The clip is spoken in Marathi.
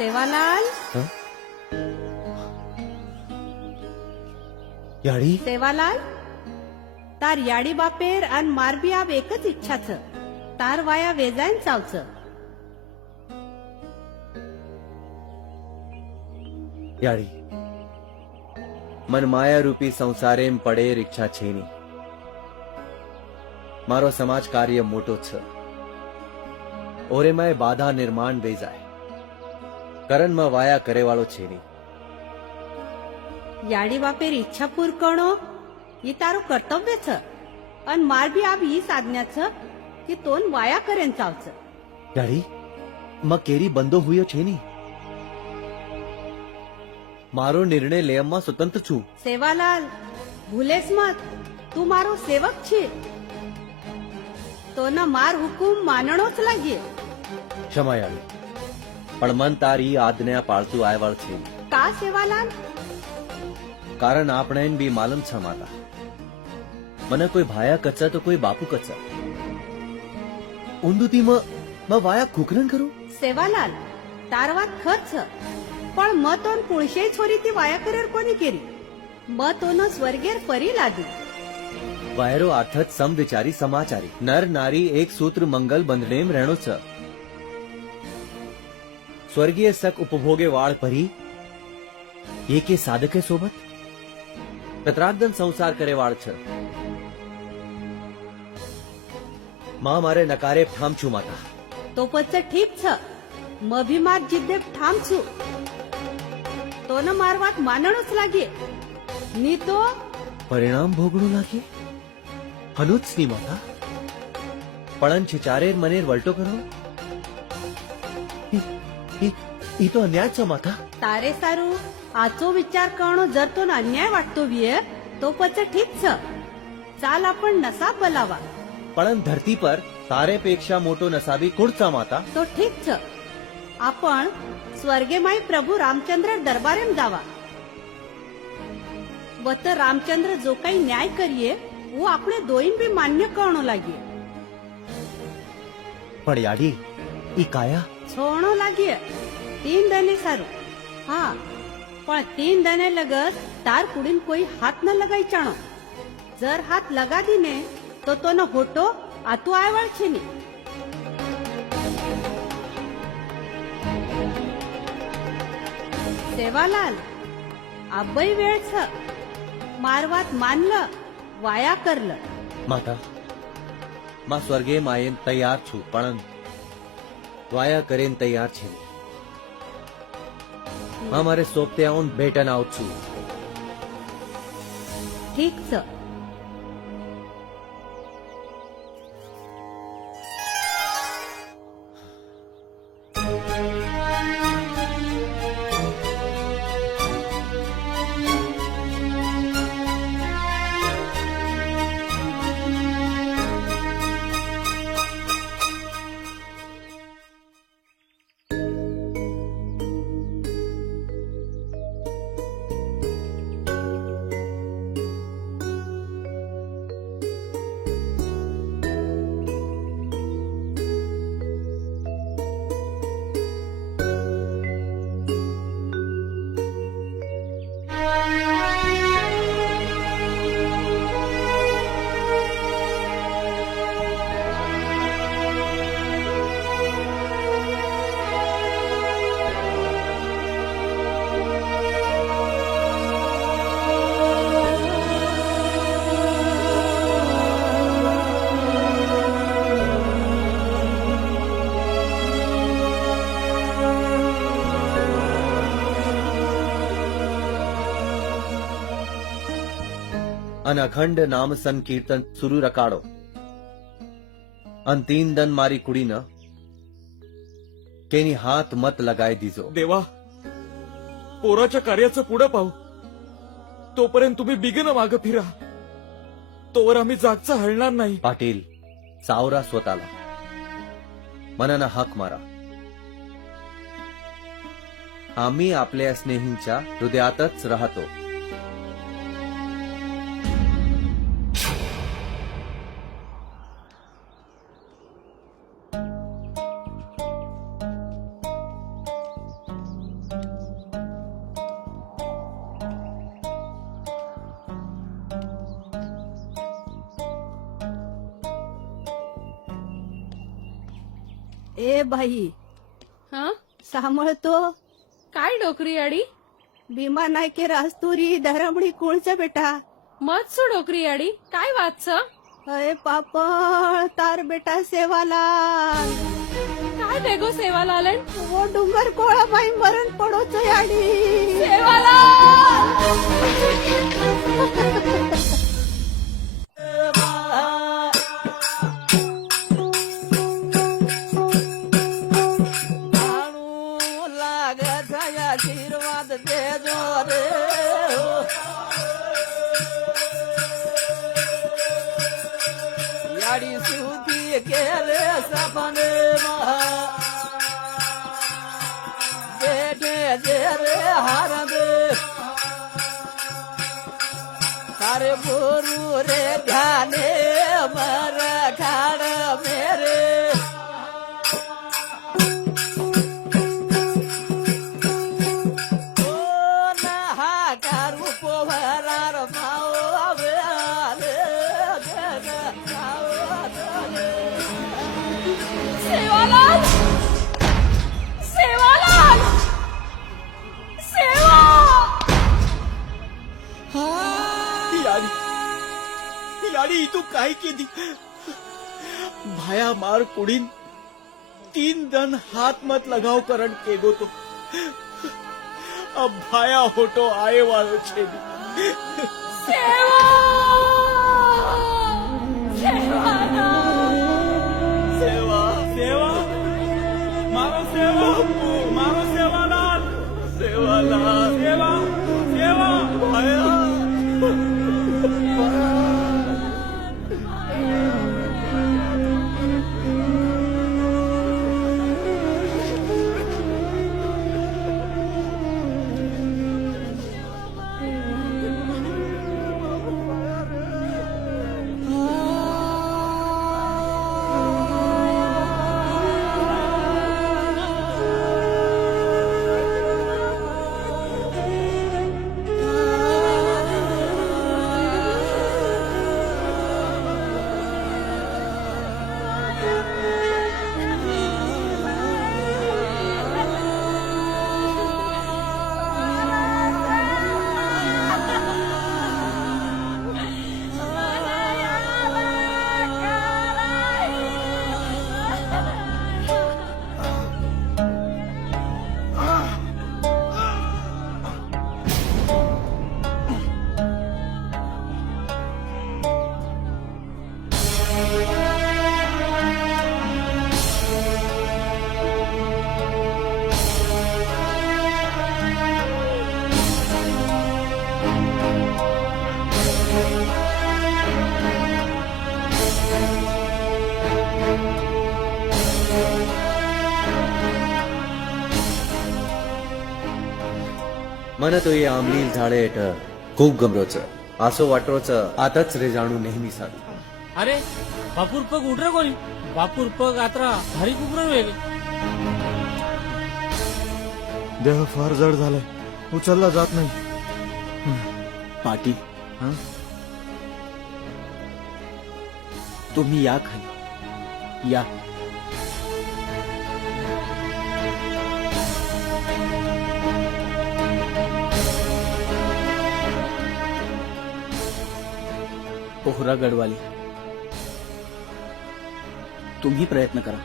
सेवालाल याड़ी सेवालाल तार याडी बापेर अन मारबी आब एकच इच्छा छ तार वाया वेजायन चावच याड़ी मन माया रूपी संसारे पड़ेर इच्छा छेनी मारो समाज कार्य मोटो छ ओरे मैं बाधा निर्माण वेजाय करण में वाया करे वालो छेनी याडी बापेर इच्छा पूर करणो ही तारो कर्तव्य छ अन मारबी आब ही आज्ञा छ की तोन वाया करेन चावच याड़ी म केरी बंदो हुयो छेनी मारो निर्णय लेવામાં स्वतंत्र છું सेवालाल भूलेस मत तू मारो सेवक छे तो न मार हुकुम मानणोच लागे क्षमा याड़ी पण मन तारी आज्ञा पाळतू आयवाळ छे का सेवालाल कारण आपणे बी मालूम छ माता મને કોઈ ભાયા કચ્ચા તો કોઈ બાપુ કચ્ચા ઊંધુતી માં વાયા કુકરણ કરું सेवालाल तार वात खर छ पण मतोन पुळशे छोरी ती वाया करेर कोणी केरी मतोन स्वर्गेर परी लादू वायरो अर्थात समविचारी समाचारी नर नारी एक सूत्र मंगल बंधनेम રહેણો छ स्वर्गीय सक उपभोगे वाळ परी एके साधके सोबत पितरार्दन संसार करे वाळ छ मां मारे नकारे ठाम छू माता तो पच ठीक छ म भी मार जिद्दे ठाम छु तो न मारवात मानणोच लागे नी तो परिणाम भोगणू लागे हनुच नी माता पळन छिचारेर मनेर वलटो करो ई तो अन्याय छ माता तारे सारू आचो विचार करणो जर तो अन्याय वाटतो विये तो पच ठीक छ चाल आपण नसाब बोलावा पळन धरती पर तारेपेक्षा मोटो नसाबी कुडचा माता तो ठीक छ आपण स्वर्गेमाई प्रभू रामचंद्र दरबारेम जावा व तर रामचंद्र जो काही न्याय करिये वो आपले दोईन भी मान्य करणो लागे पण याडी ई काया छोणो लागे 3 दने सारू हा पण 3 दने लगत तार कुडीन कोई हात न लगाई चाणो जर हात लगा दीने तो न होटो आतू आयवळ छेनी सेवालाल आब्बई वेळ छ मारवात मानलं वाया करलं माता मा स्वर्गे मायेन तयार छू पण वाया करेन तयार छे मा मारे सोपते आऊन भेटन आउट छू ठीक छ अन अखंड नाम संकीर्तन सुरू रकाडो अन 3 दन मारी कुड़ी न केनी हात मत लगाय दीजो देवा पोराच्या कार्याचं पुढे पाहू तोपर्यंत तुम्ही बिगन माग फिरा तोवर आम्ही जागचा हलणार नाही पाटील सावरा स्वतःला मनाना हाक मारा आम्ही आपल्या स्नेहींच्या हृदयातच राहतो ए बाई हा सांभाळतो काय डोकरी आडी भीमा नायके रास्तुरी धरमडी कुळच बेटा मत सो डोकरी आडी काय वाचच अरे पापड़ तार बेटा सेवालाल काय बेगो सेवाला आले वो डुंगर कोळा माई मरण पडोच याडी सेवाला आशीर्वाद देजो रे याडी सुधी केले सपने बेटे जे रे हार दे तारे बोरू रे ध्याने मर खाड़ मेरे सेवालाल सेवालाल सेवा याडी तू काय केली भाया मार कुडीन 3 दन हात मत लगाव करण केगो तो अब भाया होटो आए वालो छेदी सेवा सेवालाल सेवा सेवा मारो सेवा मारो सेवालाल सेवालाल सेवा सेवा भाया मन तो ये आमलील झाडे हेठ खूप गमरोच असो वाटरोच आताच रे जाणू नेहमी साधू अरे बापूर पग उठरे कोणी बापूर पग आत्रा भारी कुकर वेग देह फार जड झालाय उचलला जात नाही पाटील तुम्ही या खाली या पोहरा गडवाली तुम्ही प्रयत्न करा